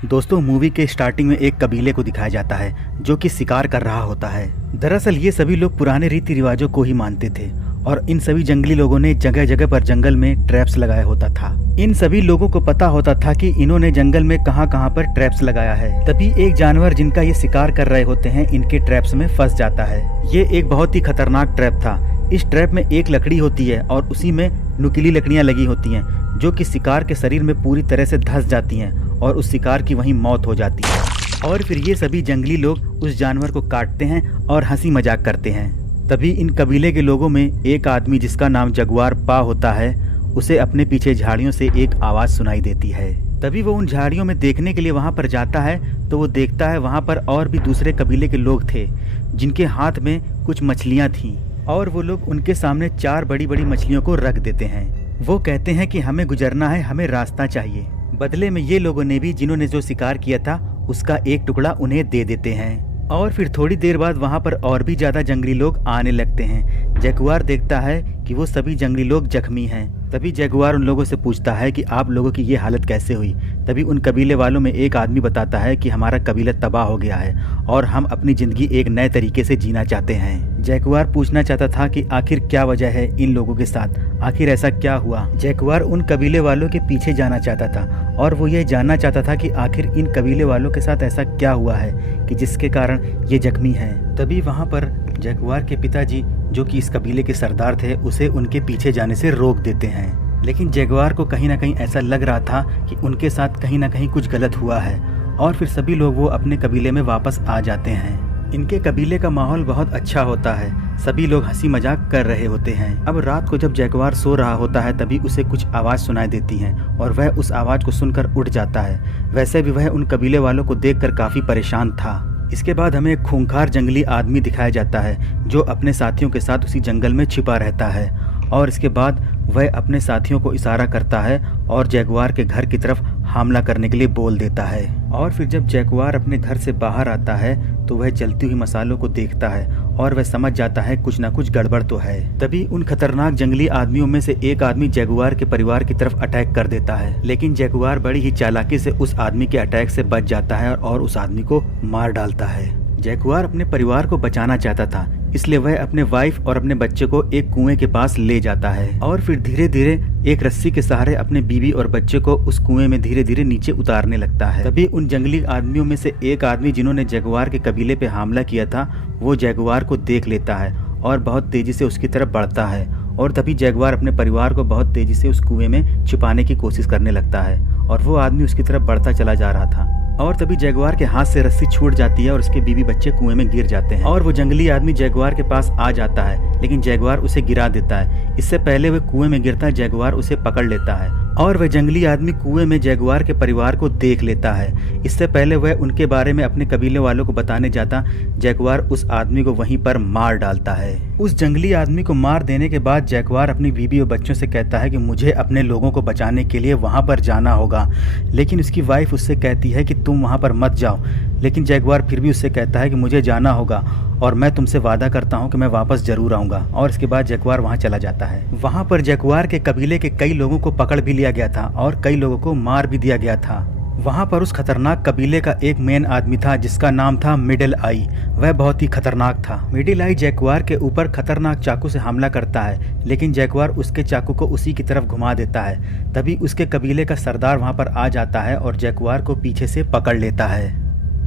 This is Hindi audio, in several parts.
दोस्तों, मूवी के स्टार्टिंग में एक कबीले को दिखाया जाता है जो कि शिकार कर रहा होता है। दरअसल ये सभी लोग पुराने रीति रिवाजों को ही मानते थे और इन सभी जंगली लोगों ने जगह जगह पर जंगल में ट्रैप्स लगाया होता था। इन सभी लोगों को पता होता था कि इन्होंने जंगल में कहां कहां पर ट्रैप्स लगाया है। तभी एक जानवर जिनका ये शिकार कर रहे होते हैं इनके ट्रैप्स में फंस जाता है। ये एक बहुत ही खतरनाक ट्रैप था। इस ट्रैप में एक लकड़ी होती है और उसी में नुकीली लकड़ियां लगी होती हैं जो कि शिकार के शरीर में पूरी तरह से धंस जाती हैं और उस शिकार की वहीं मौत हो जाती है। और फिर ये सभी जंगली लोग उस जानवर को काटते हैं और हंसी मजाक करते हैं। तभी इन कबीले के लोगों में एक आदमी जिसका नाम जगुआर पा होता है, उसे अपने पीछे झाड़ियों से एक आवाज़ सुनाई देती है। तभी वो उन झाड़ियों में देखने के लिए वहाँ पर जाता है तो वो देखता है वहाँ पर और भी दूसरे कबीले के लोग थे जिनके हाथ में कुछ मछलियाँ थीं और वो लोग उनके सामने 4 बड़ी बड़ी मछलियों को रख देते हैं। वो कहते हैं कि हमें गुजरना है, हमें रास्ता चाहिए। बदले में ये लोगों ने भी जिन्होंने जो शिकार किया था उसका एक टुकड़ा उन्हें दे देते हैं। और फिर थोड़ी देर बाद वहाँ पर और भी ज्यादा जंगली लोग आने लगते हैं। जगुआर देखता है कि वो सभी जंगली लोग जख्मी हैं। तभी जगुआर उन लोगों से पूछता है कि आप लोगों की ये हालत कैसे हुई। तभी उन कबीले वालों में एक आदमी बताता है कि हमारा कबीला तबाह हो गया है और हम अपनी जिंदगी एक नए तरीके से जीना चाहते हैं। जगुआर पूछना चाहता था कि आखिर क्या वजह है इन लोगों के साथ, आखिर ऐसा क्या हुआ। जगुआर उन कबीले वालों के पीछे जाना चाहता था और वो ये जानना चाहता था कि आखिर इन कबीले वालों के साथ ऐसा क्या हुआ है कि जिसके कारण ये जख्मी हैं। तभी वहाँ पर जगुआर के पिताजी जो कि इस कबीले के सरदार थे उसे उनके पीछे जाने से रोक देते हैं। लेकिन जगुआर को कहीं ना कहीं ऐसा लग रहा था कि उनके साथ कहीं ना कहीं कुछ गलत हुआ है और फिर सभी लोग वो अपने कबीले में वापस आ जाते हैं। इनके कबीले का माहौल बहुत अच्छा होता है, सभी लोग हंसी मजाक कर रहे होते हैं। अब रात को जब जगुआर सो रहा होता है तभी उसे कुछ आवाज़ सुनाई देती है और वह उस आवाज़ को सुनकर उठ जाता है। वैसे भी वह उन कबीले वालों को देखकर काफ़ी परेशान था। इसके बाद हमें एक खूंखार जंगली आदमी दिखाया जाता है जो अपने साथियों के साथ उसी जंगल में छिपा रहता है और इसके बाद वह अपने साथियों को इशारा करता है और जगुआर के घर की तरफ हमला करने के लिए बोल देता है। और फिर जब जगुआर अपने घर से बाहर आता है तो वह जलती हुई मसालों को देखता है और वह समझ जाता है कुछ ना कुछ गड़बड़ तो है। तभी उन खतरनाक जंगली आदमियों में से एक आदमी जगुआर के परिवार की तरफ अटैक कर देता है। लेकिन जगुआर बड़ी ही चालाकी से उस आदमी के अटैक से बच जाता है और उस आदमी को मार डालता है। जगुआर अपने परिवार को बचाना चाहता था, इसलिए वह अपने वाइफ और अपने बच्चे को एक कुएं के पास ले जाता है और फिर धीरे धीरे एक रस्सी के सहारे अपने बीवी और बच्चे को उस कुएं में धीरे धीरे नीचे उतारने लगता है। तभी उन जंगली आदमियों में से एक आदमी जिन्होंने जगुआर के कबीले पे हमला किया था वो जगुआर को देख लेता है और बहुत तेजी से उसकी तरफ बढ़ता है और तभी जगुआर अपने परिवार को बहुत तेजी से उस कुएं में छिपाने की कोशिश करने लगता है और वो आदमी उसकी तरफ बढ़ता चला जा रहा था। और तभी जगुआर के हाथ से रस्सी छूट जाती है और उसके बीवी बच्चे कुएं में गिर जाते हैं और वो जंगली आदमी जगुआर के पास आ जाता है लेकिन जगुआर उसे गिरा देता है। इससे पहले वह कुएं में गिरता है जगुआर उसे पकड़ लेता है और वह जंगली आदमी कुएं में जगुआर के परिवार को देख लेता है। इससे पहले वह उनके बारे में अपने कबीले वालों को बताने जाता जगुआर उस आदमी को वहीं पर मार डालता है। उस जंगली आदमी को मार देने के बाद जगुआर अपनी बीवी और बच्चों से कहता है कि मुझे अपने लोगों को बचाने के लिए वहां पर जाना होगा। लेकिन उसकी वाइफ उससे कहती है कि तुम वहां पर मत जाओ। लेकिन जगुआर फिर भी उससे कहता है कि मुझे जाना होगा और मैं तुमसे वादा करता हूं कि मैं वापस जरूर आऊंगा। और इसके बाद जगुआर वहां चला जाता है। वहां पर जगुआर के कबीले के कई लोगों को पकड़ भी लिया गया था और कई लोगों को मार भी दिया गया था। वहां पर उस खतरनाक कबीले का एक मेन आदमी था जिसका नाम था मिडिल आई। वह बहुत ही खतरनाक था। मिडिल आई जगुआर के ऊपर खतरनाक चाकू से हमला करता है लेकिन जगुआर उसके चाकू को उसी की तरफ घुमा देता है। तभी उसके कबीले का सरदार वहां पर आ जाता है और जगुआर को पीछे से पकड़ लेता है।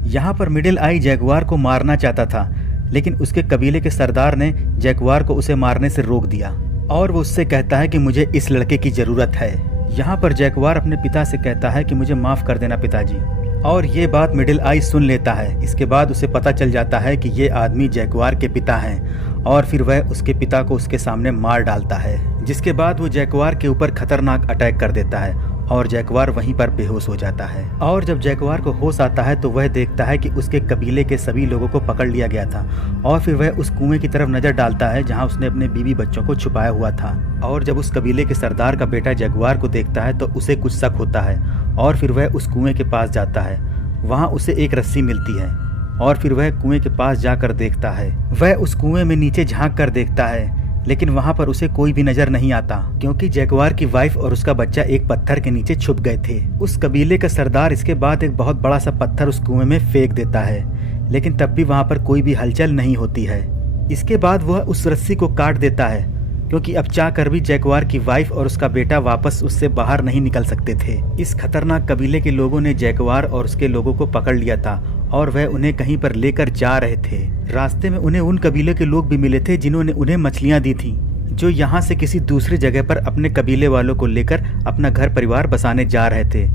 यहाँ पर मिडिल आई जगुआर को मारना चाहता था लेकिन उसके कबीले के सरदार ने जगुआर को उसे मारने से रोक दिया और वो उससे कहता है कि मुझे इस लड़के की जरूरत है। यहाँ पर जगुआर अपने पिता से कहता है कि मुझे माफ कर देना पिताजी और ये बात मिडिल आई सुन लेता है। इसके बाद उसे पता चल जाता है कि ये आदमी जगुआर के पिता हैं और फिर वह उसके पिता को उसके सामने मार डालता है, जिसके बाद वो जगुआर के ऊपर खतरनाक अटैक कर देता है और जगुआर वहीं पर बेहोश हो जाता है। और जब जगुआर को होश आता है तो वह देखता है कि उसके कबीले के सभी लोगों को पकड़ लिया गया था और फिर वह उस कुएं की तरफ नजर डालता है जहां उसने अपने बीवी बच्चों को छुपाया हुआ था। और जब उस कबीले के सरदार का बेटा जगुआर को देखता है तो उसे कुछ शक होता है और फिर वह उस कुएं के पास जाता है। वहां उसे एक रस्सी मिलती है और फिर वह कुएं के पास जाकर देखता है। वह उस कुएं में नीचे झांक कर देखता है लेकिन वहाँ पर उसे कोई भी नजर नहीं आता क्योंकि जैगुआर की वाइफ और उसका बच्चा एक पत्थर के नीचे छुप गए थे। उस कबीले का सरदार इसके बाद एक बहुत बड़ा सा पत्थर उस कुएं में फेंक देता है, लेकिन तब भी वहाँ पर कोई भी हलचल नहीं होती है। इसके बाद वह उस रस्सी को काट देता है क्योंकि अब चाह कर भी जैगुआर की वाइफ और उसका बेटा वापस उससे बाहर नहीं निकल सकते थे। इस खतरनाक कबीले के लोगों ने जैगुआर और उसके लोगों को पकड़ लिया था और वह उन्हें कहीं पर लेकर जा रहे थे। रास्ते में उन्हें उन कबीले के लोग भी मिले थे जिन्होंने उन्हें मछलियां दी थी, जो यहाँ से किसी दूसरी जगह पर अपने कबीले वालों को लेकर अपना घर परिवार बसाने जा रहे थे।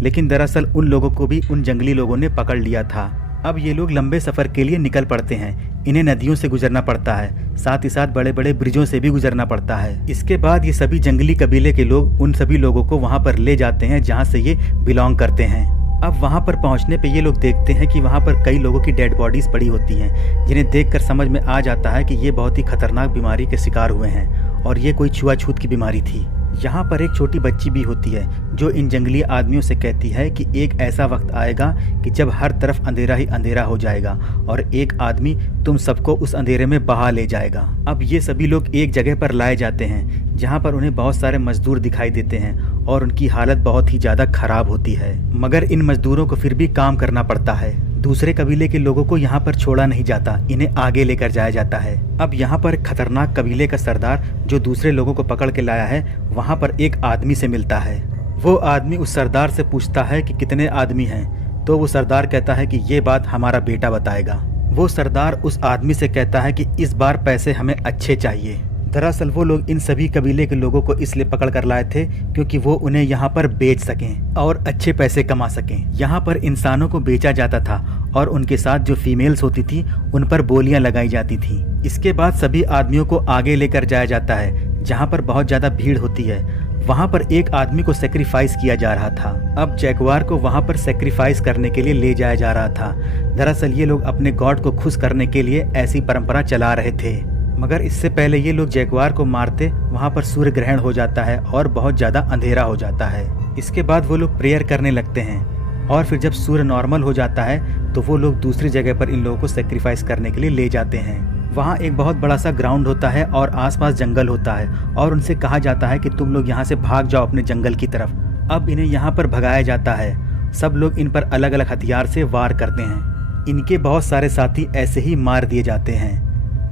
लेकिन दरअसल उन लोगों को भी उन जंगली लोगों ने पकड़ लिया था। अब ये लोग लंबे सफर के लिए निकल पड़ते हैं। इन्हें नदियों से गुजरना पड़ता है, साथ ही साथ बड़े बड़े ब्रिजों से भी गुजरना पड़ता है। इसके बाद ये सभी जंगली कबीले के लोग उन सभी लोगों को वहाँ पर ले जाते हैं जहाँ से ये बिलोंग करते हैं। अब वहाँ पर पहुँचने पे ये लोग देखते हैं कि वहाँ पर कई लोगों की डेड बॉडीज पड़ी होती हैं, जिन्हें देखकर समझ में आ जाता है कि ये बहुत ही खतरनाक बीमारी के शिकार हुए हैं और ये कोई छुआछूत की बीमारी थी। यहाँ पर एक छोटी बच्ची भी होती है जो इन जंगली आदमियों से कहती है कि एक ऐसा वक्त आएगा कि जब हर तरफ अंधेरा ही अंधेरा हो जाएगा और एक आदमी तुम सबको उस अंधेरे में बहा ले जाएगा। अब ये सभी लोग एक जगह पर लाए जाते हैं जहाँ पर उन्हें बहुत सारे मजदूर दिखाई देते हैं और उनकी हालत बहुत ही ज्यादा खराब होती है, मगर इन मजदूरों को फिर भी काम करना पड़ता है। दूसरे कबीले के लोगों को यहाँ पर छोड़ा नहीं जाता, इन्हें आगे लेकर जाया जाता है। अब यहाँ पर खतरनाक कबीले का सरदार जो दूसरे लोगों को पकड़ के लाया है, वहाँ पर एक आदमी से मिलता है। वो आदमी उस सरदार से पूछता है कि कितने आदमी हैं, तो वो सरदार कहता है कि ये बात हमारा बेटा बताएगा। वो सरदार उस आदमी से कहता है कि इस बार पैसे हमें अच्छे चाहिए। दरअसल वो लोग इन सभी कबीले के लोगों को इसलिए पकड़ कर लाए थे क्योंकि वो उन्हें यहाँ पर बेच सकें और अच्छे पैसे कमा सकें। यहाँ पर इंसानों को बेचा जाता था और उनके साथ जो फीमेल्स होती थी उन पर बोलियां लगाई जाती थी। इसके बाद सभी आदमियों को आगे लेकर जाया जाता है जहाँ पर बहुत ज्यादा भीड़ होती है। वहाँ पर एक आदमी को सेक्रीफाइस किया जा रहा था। अब जैगुआर को वहाँ पर सेक्रीफाइस करने के लिए ले जाया जा रहा था। दरअसल ये लोग अपने गॉड को खुश करने के लिए ऐसी परंपरा चला रहे थे, मगर इससे पहले ये लोग जैगुआर को मारते वहाँ पर सूर्य ग्रहण हो जाता है और बहुत ज्यादा अंधेरा हो जाता है। इसके बाद वो लोग प्रेयर करने लगते हैं और फिर जब सूर्य नॉर्मल हो जाता है तो वो लोग दूसरी जगह पर इन लोगों को सेक्रीफाइस करने के लिए ले जाते हैं। वहाँ एक बहुत बड़ा सा ग्राउंड होता है और आसपास जंगल होता है और उनसे कहा जाता है कि तुम लोग यहाँ से भाग जाओ अपने जंगल की तरफ। अब इन्हें यहाँ पर भगाया जाता है। सब लोग इन पर अलग अलग हथियार से वार करते हैं। इनके बहुत सारे साथी ऐसे ही मार दिए जाते हैं।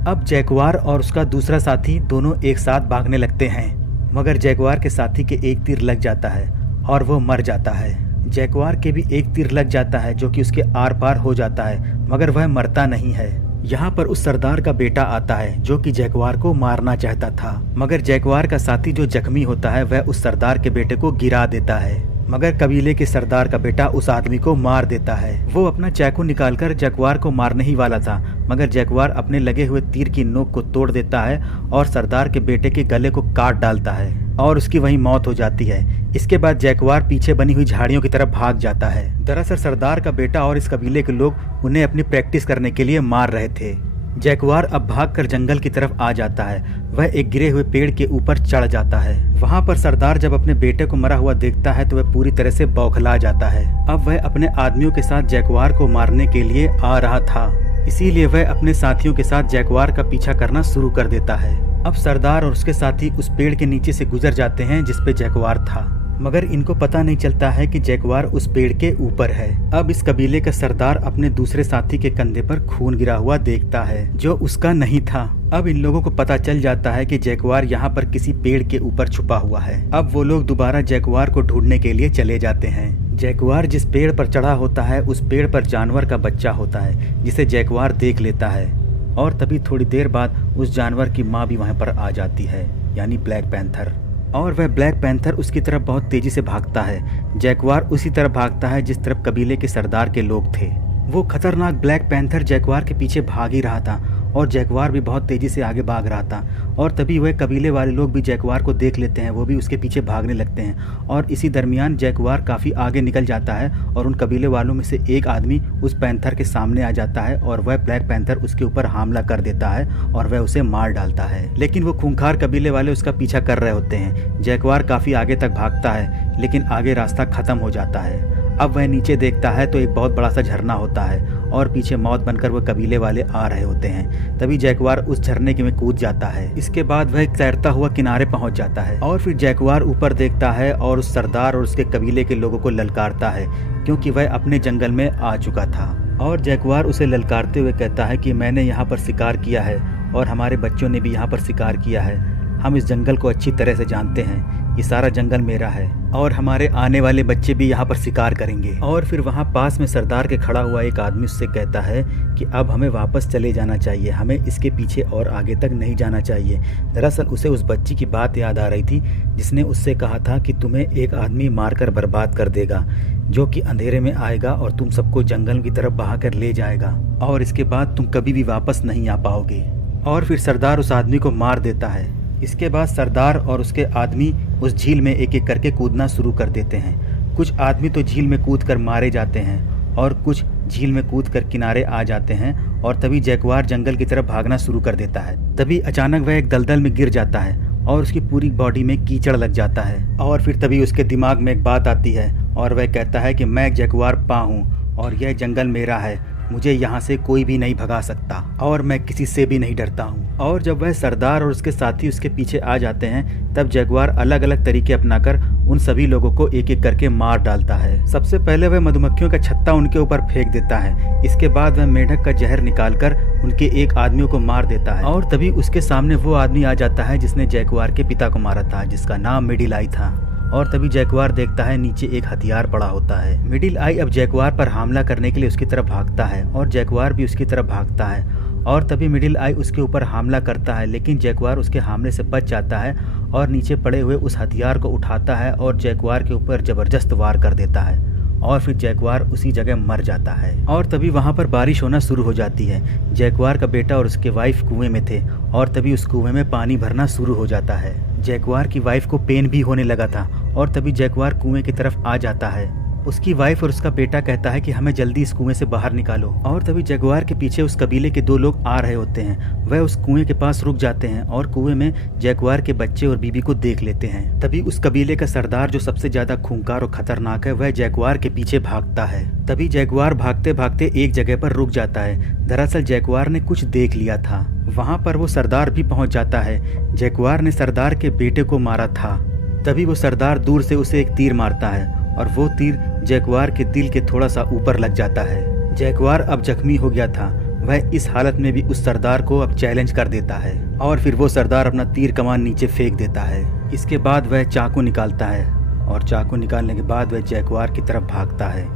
अब जैगुआर और उसका दूसरा साथी दोनों एक साथ भागने लगते हैं, मगर जैगुआर के साथी के एक तीर लग जाता है और वो मर जाता है। जैगुआर के भी एक तीर लग जाता है जो कि उसके आर पार हो जाता है, मगर वह मरता नहीं है। यहाँ पर उस सरदार का बेटा आता है जो कि जैगुआर को मारना चाहता था, मगर जैगुआर का साथी जो जख्मी होता है वह उस सरदार के बेटे को गिरा देता है, मगर कबीले के सरदार का बेटा उस आदमी को मार देता है। वो अपना चाकू निकालकर जैगुआर को मारने ही वाला था, मगर जैगुआर अपने लगे हुए तीर की नोक को तोड़ देता है और सरदार के बेटे के गले को काट डालता है और उसकी वहीं मौत हो जाती है। इसके बाद जैगुआर पीछे बनी हुई झाड़ियों की तरफ भाग जाता है। दरअसल सरदार का बेटा और इस कबीले के लोग उन्हें अपनी प्रैक्टिस करने के लिए मार रहे थे। जैगुआर अब भागकर जंगल की तरफ आ जाता है। वह एक गिरे हुए पेड़ के ऊपर चढ़ जाता है। वहाँ पर सरदार जब अपने बेटे को मरा हुआ देखता है तो वह पूरी तरह से बौखला जाता है। अब वह अपने आदमियों के साथ जैगुआर को मारने के लिए आ रहा था, इसीलिए वह अपने साथियों के साथ जैगुआर का पीछा करना शुरू कर देता है। अब सरदार और उसके साथी उस पेड़ के नीचे से गुजर जाते हैं जिसपे जैगुआर था, मगर इनको पता नहीं चलता है कि जैगुआर उस पेड़ के ऊपर है। अब इस कबीले का सरदार अपने दूसरे साथी के कंधे पर खून गिरा हुआ देखता है जो उसका नहीं था। अब इन लोगों को पता चल जाता है कि जैगुआर यहाँ पर किसी पेड़ के ऊपर छुपा हुआ है। अब वो लोग दोबारा जैगुआर को ढूंढने के लिए चले जाते हैं। जैगुआर जिस पेड़ पर चढ़ा होता है उस पेड़ पर जानवर का बच्चा होता है जिसे जैगुआर देख लेता है और तभी थोड़ी देर बाद उस जानवर की माँ भी वहाँ पर आ जाती है, यानी ब्लैक पैंथर, और वह ब्लैक पैंथर उसकी तरफ बहुत तेजी से भागता है। जैगुआर उसी तरफ भागता है जिस तरफ कबीले के सरदार के लोग थे। वो खतरनाक ब्लैक पैंथर जैगुआर के पीछे भाग ही रहा था और जैगुआर भी बहुत तेजी से आगे भाग रहा था और तभी वह कबीले वाले लोग भी जैगुआर को देख लेते हैं। वो भी उसके पीछे भागने लगते हैं और इसी दरमियान जैगुआर काफ़ी आगे निकल जाता है और उन कबीले वालों में से एक आदमी उस पैंथर के सामने आ जाता है और वह ब्लैक पैंथर उसके ऊपर हमला कर देता है और वह उसे मार डालता है। लेकिन वो खूंखार कबीले वाले उसका पीछा कर रहे होते हैं। जैगुआर काफ़ी आगे तक भागता है लेकिन आगे रास्ता खत्म हो जाता है। अब वह नीचे देखता है तो एक बहुत बड़ा सा झरना होता है और पीछे मौत बनकर वह कबीले वाले आ रहे होते हैं। तभी जैगुआर उस झरने के में कूद जाता है। इसके बाद वह तैरता हुआ किनारे पहुंच जाता है और फिर जैगुआर ऊपर देखता है और उस सरदार और उसके कबीले के लोगों को ललकारता है, क्योंकि वह अपने जंगल में आ चुका था। और जैगुआर उसे ललकारते हुए कहता है कि मैंने यहाँ पर शिकार किया है और हमारे बच्चों ने भी यहाँ पर शिकार किया है। हम इस जंगल को अच्छी तरह से जानते हैं, ये सारा जंगल मेरा है और हमारे आने वाले बच्चे भी यहाँ पर शिकार करेंगे। और फिर वहाँ पास में सरदार के खड़ा हुआ एक आदमी उससे कहता है कि अब हमें वापस चले जाना चाहिए, हमें इसके पीछे और आगे तक नहीं जाना चाहिए। दरअसल उसे उस बच्ची की बात याद आ रही थी जिसने उससे कहा था कि तुम्हें एक आदमी मारकर बर्बाद कर देगा, जो कि अंधेरे में आएगा और तुम सबको जंगल की तरफ बहा कर ले जाएगा और इसके बाद तुम कभी भी वापस नहीं आ पाओगे। और फिर सरदार उस आदमी को मार देता है। इसके बाद सरदार और उसके आदमी उस झील में एक एक करके कूदना शुरू कर देते हैं। कुछ आदमी तो झील में कूद कर मारे जाते हैं और कुछ झील में कूद कर किनारे आ जाते हैं। और तभी जैगुआर जंगल की तरफ भागना शुरू कर देता है। तभी अचानक वह एक दलदल में गिर जाता है और उसकी पूरी बॉडी में कीचड़ लग जाता है। और फिर तभी उसके दिमाग में एक बात आती है और वह कहता है कि मैं जैगुआर पा हूँ और यह जंगल मेरा है, मुझे यहाँ से कोई भी नहीं भगा सकता और मैं किसी से भी नहीं डरता हूँ। और जब वह सरदार और उसके साथी उसके पीछे आ जाते हैं तब जैगुआर अलग अलग तरीके अपनाकर उन सभी लोगों को एक एक करके मार डालता है। सबसे पहले वह मधुमक्खियों का छत्ता उनके ऊपर फेंक देता है। इसके बाद वह मेंढक का जहर निकालकर उनके एक आदमियों को मार देता है। और तभी उसके सामने वो आदमी आ जाता है जिसने जैगुआर के पिता को मारा था, जिसका नाम मिडिल आई था। और तभी जैगुआर देखता है नीचे एक हथियार पड़ा होता है। मिडिल आई अब जैगुआर पर हमला करने के लिए उसकी तरफ भागता है और जैगुआर भी उसकी तरफ भागता है। और तभी मिडिल आई उसके ऊपर हमला करता है, लेकिन जैगुआर उसके हमले से बच जाता है और नीचे पड़े हुए उस हथियार को उठाता है और जैगुआर के ऊपर जबरदस्त वार कर देता है और फिर जैगुआर उसी जगह मर जाता है। और तभी वहाँ पर बारिश होना शुरू हो जाती है। जैगुआर का बेटा और उसके वाइफ कुएं में थे और तभी उस कुएं में पानी भरना शुरू हो जाता है। जैगुआर की वाइफ को पेन भी होने लगा था और तभी जैगुआर कुएं की तरफ आ जाता है। उसकी वाइफ और उसका बेटा कहता है कि हमें जल्दी इस कुएं से बाहर निकालो। और तभी जैगुआर के पीछे उस कबीले के दो लोग आ रहे होते हैं। वह उस कुएं के पास रुक जाते हैं और कुएं में जैगुआर के बच्चे और बीबी को देख लेते हैं। तभी उस कबीले का सरदार जो सबसे ज्यादा खूंखार और खतरनाक है वह जैगुआर के पीछे भागता है। तभी जैगुआर भागते भागते एक जगह पर रुक जाता है। दरअसल जैगुआर ने कुछ देख लिया था। वहाँ पर वो सरदार भी पहुँच जाता है। जैगुआर ने सरदार के बेटे को मारा था। तभी वो सरदार दूर से उसे एक तीर मारता है और वो तीर जैगुआर के दिल के थोड़ा सा ऊपर लग जाता है। जैगुआर अब जख्मी हो गया था। वह इस हालत में भी उस सरदार को अब चैलेंज कर देता है और फिर वो सरदार अपना तीर कमान नीचे फेंक देता है। इसके बाद वह चाकू निकालता है और चाकू निकालने के बाद वह जैगुआर की तरफ भागता है,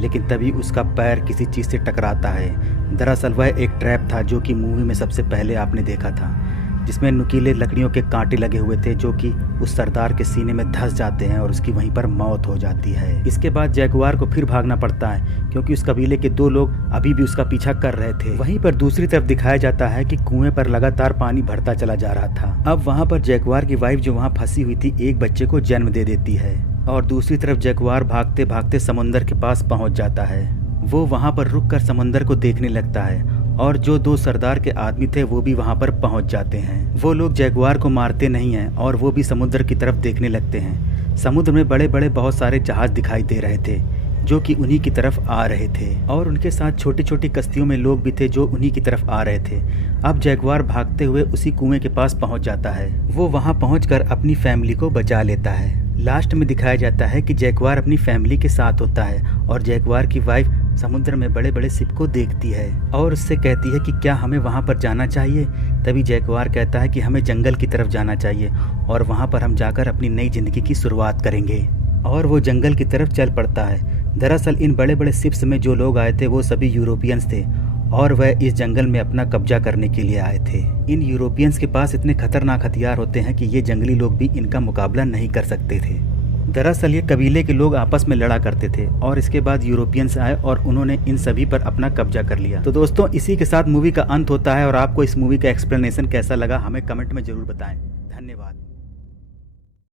लेकिन तभी उसका पैर किसी चीज़ से टकराता है। दरअसल वह एक ट्रैप था जो कि मूवी में सबसे पहले आपने देखा था, जिसमें नुकीले लकड़ियों के कांटे लगे हुए थे जो कि उस सरदार के सीने में धंस जाते हैं और उसकी वहीं पर मौत हो जाती है। इसके बाद जैगुआर को फिर भागना पड़ता है क्योंकि उस कबीले के दो लोग अभी भी उसका पीछा कर रहे थे। वहीं पर दूसरी तरफ दिखाया जाता है कि कुएं पर लगातार पानी भरता चला जा रहा था। अब वहाँ पर जैगुआर की वाइफ जो वहाँ फंसी हुई थी एक बच्चे को जन्म दे देती है और दूसरी तरफ जैगुआर भागते भागते समंदर के पास पहुँच जाता है। वो वहाँ पर रुक कर समंदर को देखने लगता है और जो दो सरदार के आदमी थे वो भी वहाँ पर पहुँच जाते हैं। वो लोग जैगुआर को मारते नहीं हैं और वो भी समुद्र की तरफ देखने लगते हैं। समुद्र में बड़े बड़े बहुत सारे जहाज दिखाई दे रहे थे जो कि उन्हीं की तरफ आ रहे थे और उनके साथ छोटी छोटी कश्तियों में लोग भी थे जो उन्हीं की तरफ आ रहे थे। अब जैगुआर भागते हुए उसी कुएं के पास पहुँच जाता है। वो वहाँ पहुँचकर अपनी फैमिली को बचा लेता है। लास्ट में दिखाया जाता है कि जैगुआर अपनी फैमिली के साथ होता है और जैगुआर की वाइफ समुद्र में बड़े बड़े शिप को देखती है और उससे कहती है कि क्या हमें वहाँ पर जाना चाहिए। तभी जैगुआर कहता है कि हमें जंगल की तरफ जाना चाहिए और वहाँ पर हम जाकर अपनी नई जिंदगी की शुरुआत करेंगे। और वो जंगल की तरफ चल पड़ता है। दरअसल इन बड़े बड़े शिप्स में जो लोग आए थे वो सभी यूरोपियंस थे और वह इस जंगल में अपना कब्जा करने के लिए आए थे। इन यूरोपियंस के पास इतने खतरनाक हथियार होते हैं कि ये जंगली लोग भी इनका मुकाबला नहीं कर सकते थे। दरअसल ये कबीले के लोग आपस में लड़ा करते थे और इसके बाद यूरोपियंस आए और उन्होंने इन सभी पर अपना कब्जा कर लिया। तो दोस्तों इसी के साथ मूवी का अंत होता है और आपको इस मूवी का एक्सप्लेनेशन कैसा लगा हमें कमेंट में जरूर बताएं।